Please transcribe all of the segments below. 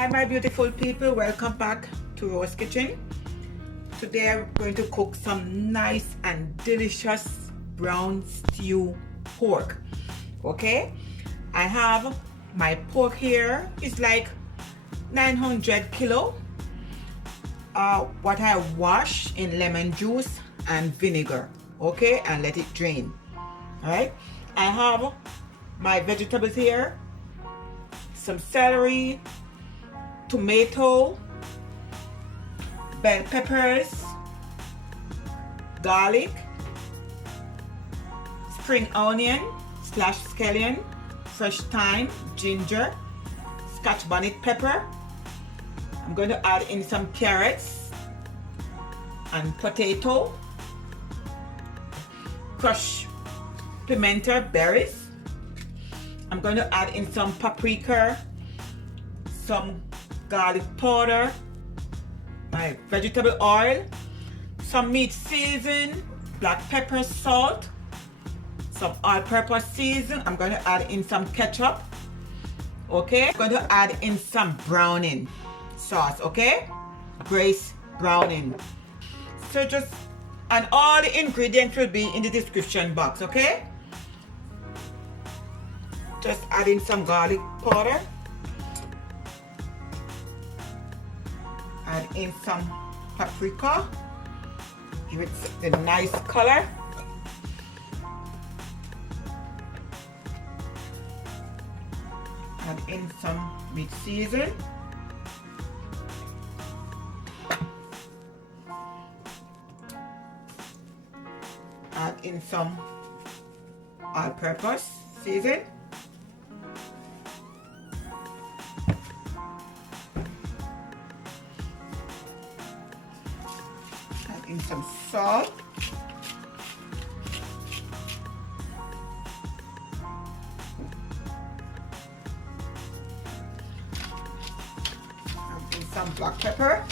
Hi my beautiful people, welcome back to Rose Kitchen. Today I'm going to cook some nice and delicious brown stew pork. Okay, I have my pork here. It's like 900 kilo. What I wash in lemon juice and vinegar, okay, and let it drain. All right, I have my vegetables here, some celery, tomato, bell peppers, garlic, spring onion / scallion, fresh thyme, ginger, scotch bonnet pepper. I'm going to add in some carrots and potato, crushed pimento berries. I'm going to add in some paprika, some garlic powder, my vegetable oil, some meat season, black pepper, salt, some all-purpose season. I'm going to add in some ketchup. Okay, I'm going to add in some browning sauce. Okay, braised browning. So just, and all the ingredients will be in the description box. Okay, just add in some garlic powder, add in some paprika, give it the nice color. Add in some meat season. Add in some all-purpose season. Add in some salt. Add in some black pepper.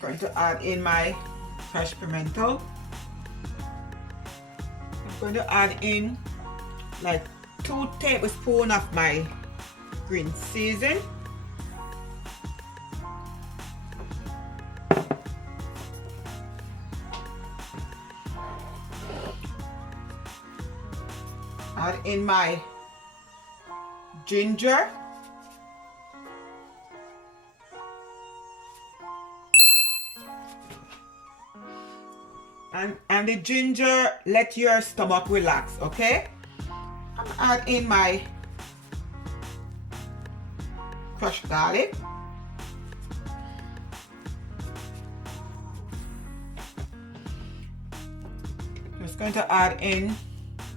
Going to add in my fresh pimento. I'm going to add in like 2 tablespoons of my green season. Add in my ginger. And the ginger, let your stomach relax, okay? I'm gonna add in my crushed garlic. Just going to add in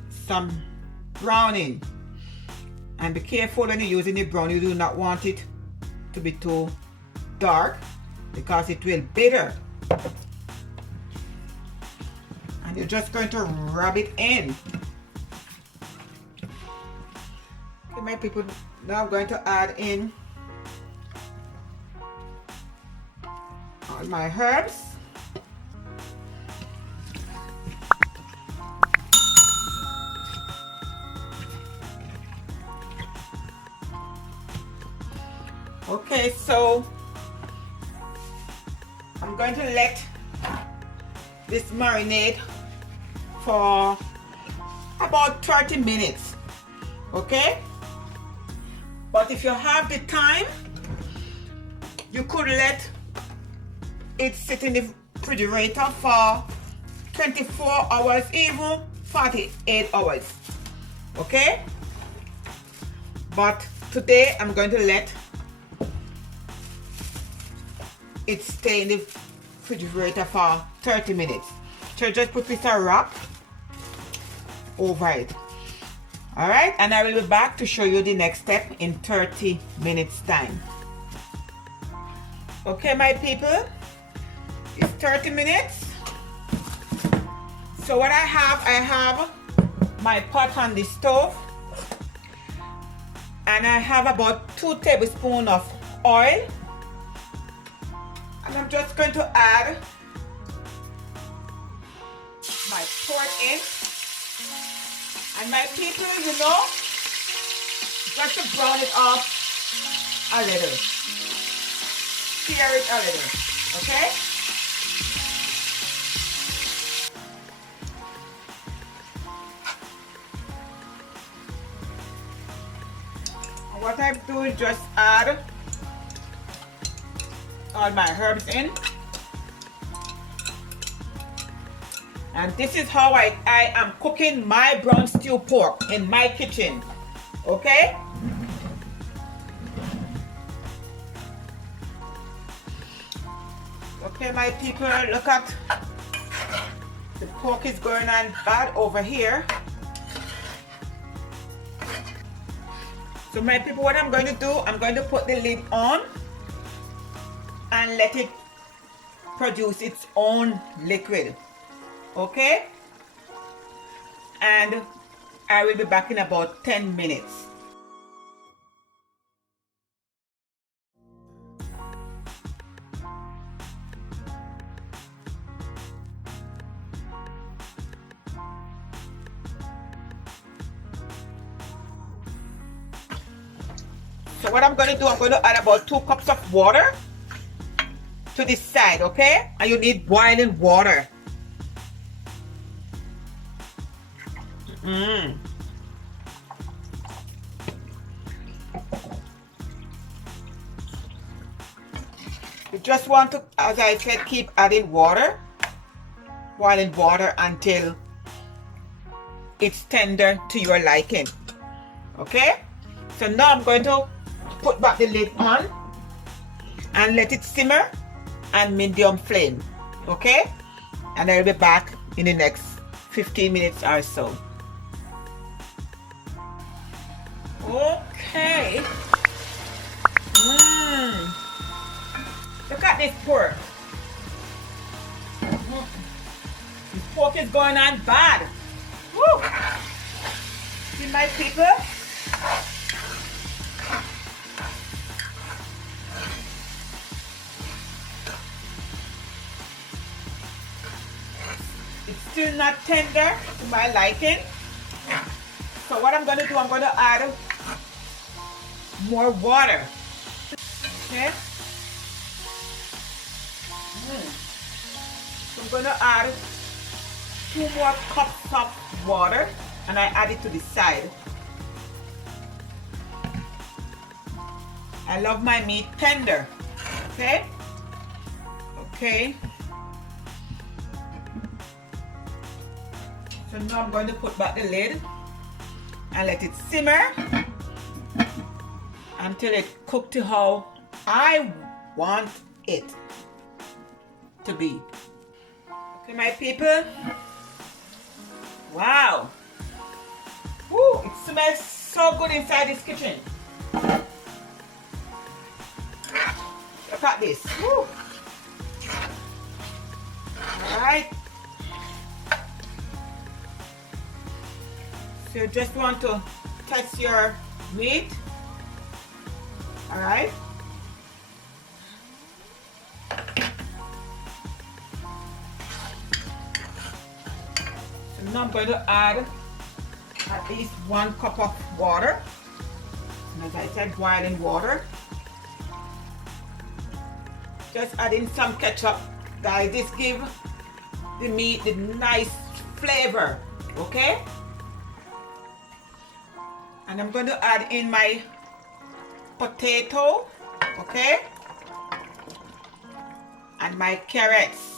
some browning. And be careful when you're using the brown, you do not want it to be too dark because it will bitter. And you're just going to rub it in. Okay, my people, now I'm going to add in all my herbs. Okay, so I'm going to let this marinate for about 30 minutes, okay? But if you have the time, you could let it sit in the refrigerator for 24 hours, even 48 hours, okay? But today I'm going to let it stay in the refrigerator for 30 minutes. So just put this a wrap over it. All right, and I will be back to show you the next step in 30 minutes time. Okay, my people, it's 30 minutes. So what I have my pot on the stove, and I have about 2 tablespoons of oil, and I'm just going to add my pork in. And my people, you know, Just to brown it off a little. Sear it a little. Okay? And what I do is just add all my herbs in. And this is how I am cooking my brown stew pork in my kitchen. Okay? Okay, my people, look at the pork is going on bad over here. So my people, what I'm going to do, I'm going to put the lid on and let it produce its own liquid. Okay? And I will be back in about 10 minutes. So what I'm going to do, I'm going to add about 2 cups of water to this side, okay? And you need boiling water. You just want to, as I said, keep adding water, boiling water until it's tender to your liking. Okay? So now I'm going to put back the lid on and let it simmer and medium flame. Okay? And I'll be back in the next 15 minutes or so. Okay. Look at this pork. This pork is going on bad. Woo. See my people? It's still not tender to my liking. So what I'm going to do, I'm going to add more water. Okay? So I'm going to add 2 more cups of water and I add it to the side. I love my meat tender. Okay? Okay. So now I'm going to put back the lid and let it simmer until it cooks to how I want it to be. Okay, my people. Wow. Woo, it smells so good inside this kitchen. Look at this. Woo. All right. So you just want to test your meat. All right. So now I'm going to add at least 1 cup of water. And as I said, boiling water. Just adding some ketchup. Guys, this gives the meat the nice flavor. Okay? And I'm going to add in my potato, okay, and my carrots.